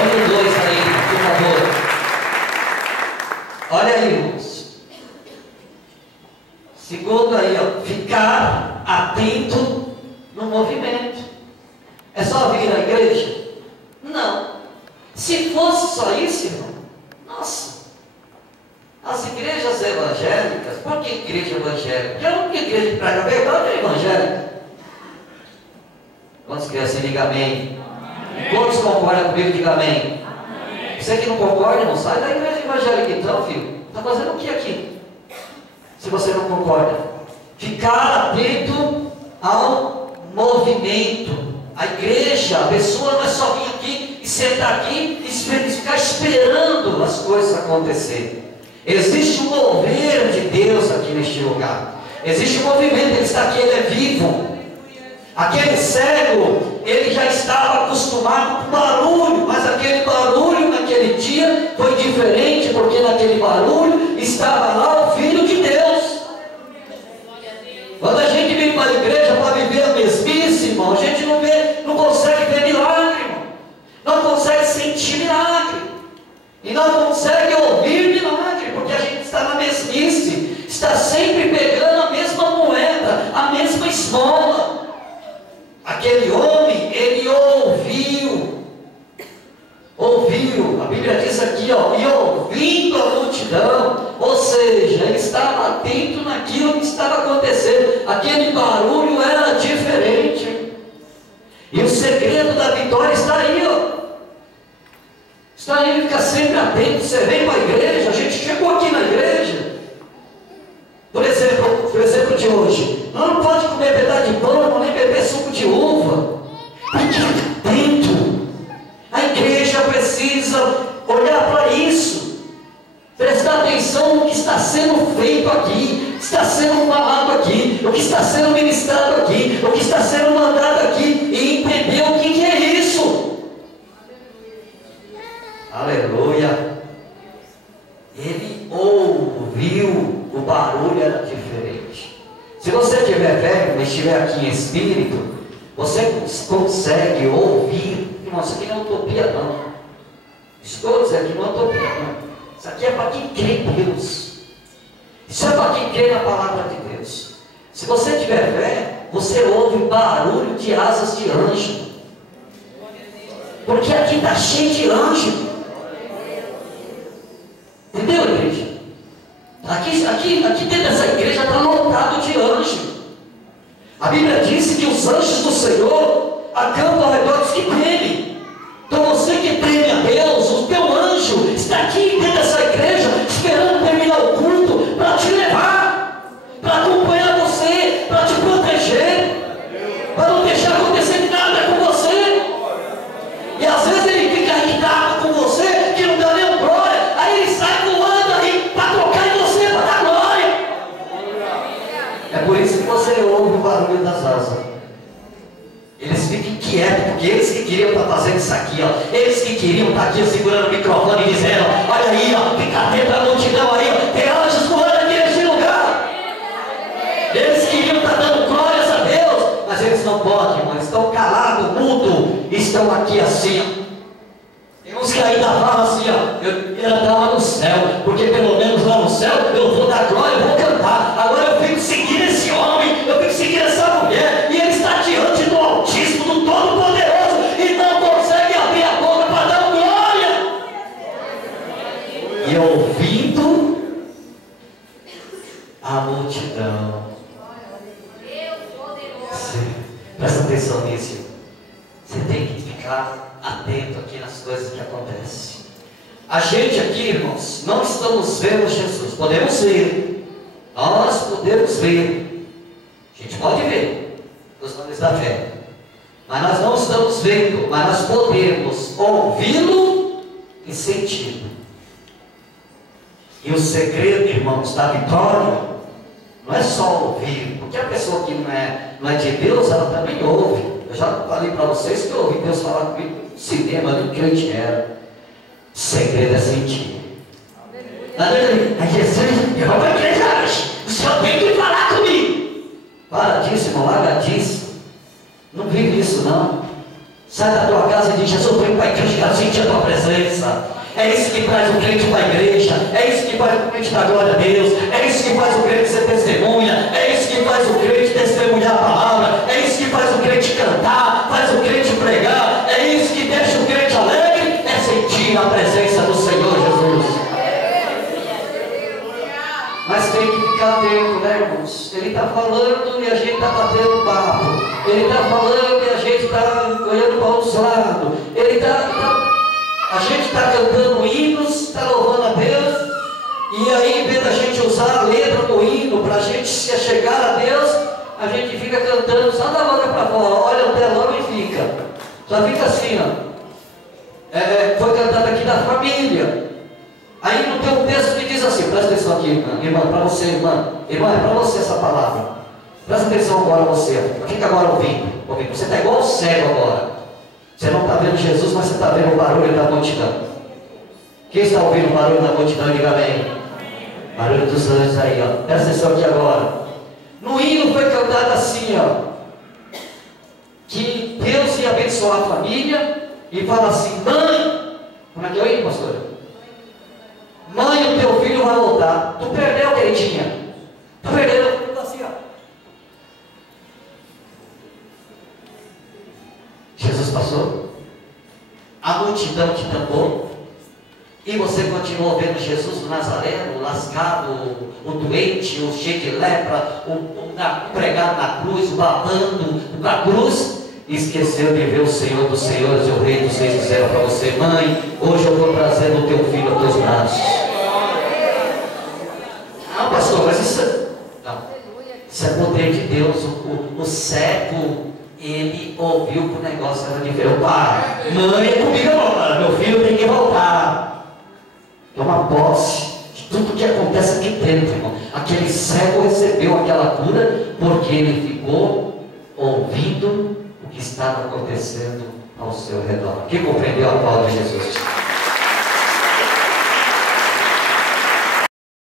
Põe o 2 aí, por favor. Olha aí, irmãos. Segundo aí, ó, ficar atento no movimento. É só vir à igreja? Não. Se fosse só isso, irmão, nossa, as igrejas evangélicas, por que igreja evangélica? Porque a única igreja que prega a verdade é evangélica. Quantos crianças assim, digam amém? Quantos concordam comigo, digam amém? Você que não concorda, não sai da igreja evangélica então, filho. Está fazendo o que aqui? Se você não concorda. Ficar atento ao movimento. A igreja, a pessoa não é só vir aqui e sentar aqui e ficar esperando as coisas acontecerem. Existe um mover de Deus aqui neste lugar. Existe um movimento, ele está aqui, ele é vivo. Aquele cego, ele já estava acostumado com barulho, mas aquele barulho naquele dia foi diferente, porque naquele barulho estava lá o Filho de Deus. Quando a gente vem para a igreja para viver a mesmice, irmão, a gente não consegue ver milagre, irmão. Não consegue sentir milagre. E não consegue ouvir milagre, porque a gente está na mesmice, está sempre pegando a mesma moeda, a mesma esmola. Aquele homem, ele ouviu, a Bíblia diz aqui, ó, e ouvindo a multidão, ou seja, ele estava atento naquilo que estava acontecendo, aquele barulho era diferente, e o segredo da vitória está aí, ó, está aí, fica sempre atento. Você vem para a igreja, a gente chegou aqui na igreja, por exemplo de hoje, não pode comer pedaço de pão, nem beber suco de uva. Fique atento. A igreja precisa olhar para isso, prestar atenção no que está sendo feito aqui, o que está sendo falado aqui, o que está sendo ministrado aqui, o que está sendo mandado aqui, e entender o que é isso. Aleluia. Ele ouviu, o barulho era diferente. Se você tiver fé, mas estiver aqui em espírito, você consegue ouvir. Irmão, isso aqui não é utopia, não. Estou dizendo que não é utopia, não. Isso aqui é para quem crê em Deus. Isso é para quem crê na palavra de Deus. Se você tiver fé, você ouve barulho de asas de anjo. Porque aqui está cheio de anjo. Entendeu, igreja? Aqui dentro dessa igreja está lotado de anjo. A Bíblia diz que os anjos do Senhor acampam ao redor dos que temem. Então você que teme a Deus, o teu anjo está aqui dentro dessa igreja, esperando terminar o culto, para te levar, para acompanhar você, para te proteger, para não deixar acontecer nada com você. E às vezes ele fica irritado com você, que não dá nem glória, aí ele sai voando aí para tocar em você, para dar glória. É por isso que você ouve o barulho das asas. Eles ficam quietos, porque eles que queriam estar fazendo isso aqui, ó. Eles que queriam estar aqui segurando o microfone e dizendo, olha aí, ó, fica atento à multidão aí, ó, tem anjos voando aqui nesse lugar. Eles queriam estar dando glórias a Deus, mas eles não podem, irmão. Eles estão calados, mudo, estão aqui assim, ó. Tem uns que ainda falam assim, ó, eu quero estar lá no céu, porque pelo menos lá no céu eu vou dar glória, eu vou cantar. Agora eu fico seguindo esse homem, eu fico seguindo essa mulher, e ele está diante do Altíssimo, do Todo-Poderoso, e não consegue abrir a boca para dar glória. E ouvindo a multidão. Presta atenção nisso. Você tem que ficar atento aqui nas coisas que acontecem. A gente aqui, irmãos, não estamos vendo Jesus. Podemos ver. Nós podemos ver. A gente pode ver os nomes da fé. Mas nós não estamos vendo. Mas nós podemos ouvi-lo e senti-lo. E o segredo, irmãos, da vitória não é só ouvir. Porque a pessoa que não é de Deus, ela também ouve. Eu já falei para vocês que eu ouvi Deus falar comigo no cinema, nem crente era. O segredo é sentir. Aí Jesus, eu vou para a igreja hoje. O Senhor tem que falar comigo. Para disso, irmão, larga disso. Não vive isso, não. Sai da tua casa e diz, Jesus, eu estou indo para a igreja, quero sentir a tua presença. casa. É isso que traz o crente para a igreja. É isso que faz o crente dar glória a Deus. É isso que faz o crente ser testemunha. É isso que faz o crente testemunhar a palavra. É isso que faz o crente cantar, faz o crente pregar. É isso que deixa o crente alegre. É sentir a presença do Senhor Jesus. Mas tem que ficar atento, né, irmãos? Ele está falando e a gente está batendo papo. Ele está falando e a gente está olhando para outros lados. A gente está cantando hinos, está louvando a Deus. E aí, em vez da gente usar a letra do hino para a gente se chegar a Deus, a gente fica cantando só da boca para fora. Olha o telão e fica. Só fica assim, ó. Foi cantado aqui da família. Aí não tem um texto que diz assim, presta atenção aqui, irmã, para você, irmã, é para você essa palavra. Presta atenção agora você, fica agora ouvindo. Você está igual o cego agora. Você não está vendo Jesus, mas você está vendo o barulho da multidão. Quem está ouvindo o barulho da multidão, diga amém. Barulho dos anjos aí, ó. Presta atenção aqui agora. No hino foi cantado assim, ó, que Deus ia abençoar a família e fala assim, mãe, como é que é o hino, pastor? Mãe, o teu filho vai voltar. Tu perdeu, queridinha. Tu perdeu. Assim, ó. Jesus passou. A multidão te tampou. E você continuou vendo Jesus, o Nazareno, o lascado, o doente, o cheio de lepra, o pregado na cruz, o babando na cruz. Esqueceu de ver o Senhor dos Senhores e o Rei dos Reis disseram para você, mãe, hoje eu estou trazendo o teu filho aos teus braços. Não, pastor, mas isso é poder de Deus. O cego, ele ouviu que o negócio era diferente. Pai, mãe, é comigo agora, meu filho tem que voltar. Toma posse de tudo que acontece aqui dentro, irmão. Aquele cego recebeu aquela cura porque ele ficou ouvindo o que estava acontecendo ao seu redor. Quem compreendeu a palavra de Jesus?